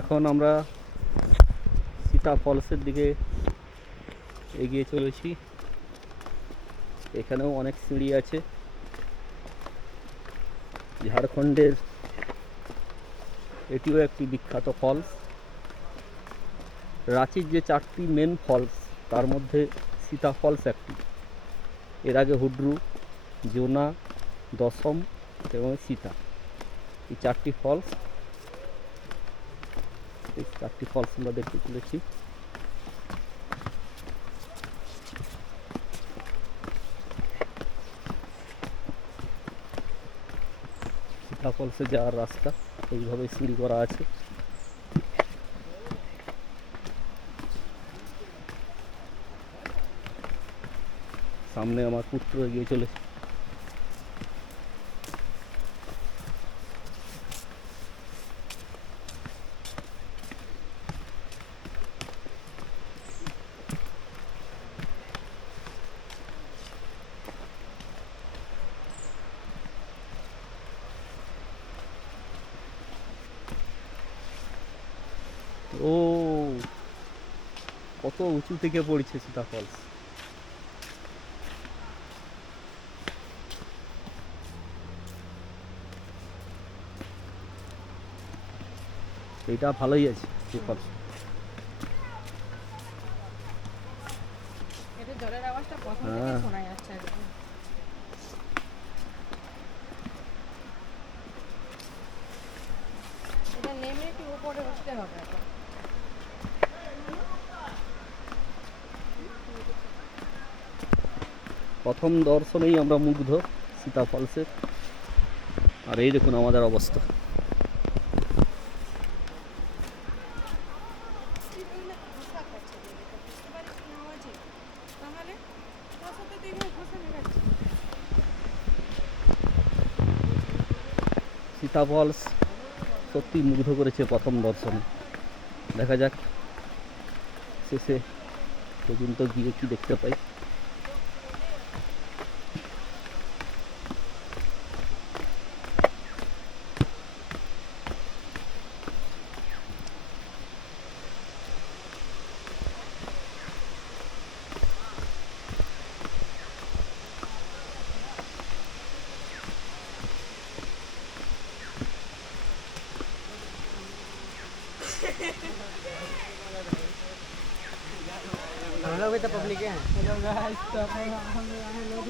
এখন আমরা সীতা ফলসের দিকে এগিয়ে চলেছি। এখানেও অনেক সিঁড়ি আছে। ঝাড়খণ্ডের এটিও একটি বিখ্যাত ফলস। রাঁচির যে 4টি মেন ফলস তার মধ্যে সীতা ফলস একটি। এর আগে হুড্রু, জোনা, দশম এবং সীতা, এই 4টি ফলস। এই 4টি ফলস আমরা দেখতে চলেছি। সীতা ফলসে যাওয়ার রাস্তা এইভাবে সিঁড়ি করা আছে। সামনে আমার পুত্র এগিয়ে চলেছে। ও, কত উঁচু থেকে পড়ছে সীতা ফলস। এটা ভালোই আছে এই ফলস। এটা জলের আওয়াজটা প্রথম থেকে শোনা যাচ্ছে একদম। এটা নেমে একটু উপরে উঠতে হবে এখন। প্রথম দর্শনেই আমরা মুগ্ধ সীতা ফলসের। আর এই দেখুন আমাদের অবস্থা। সীতা ফলস সত্যি মুগ্ধ করেছে প্রথম দর্শনে। দেখা যাক শেষে পর্যন্ত গিয়ে কি দেখতে পাই। हम लोग भी तो पब्लिक हैं। हेलो गाइस, तो हम लोग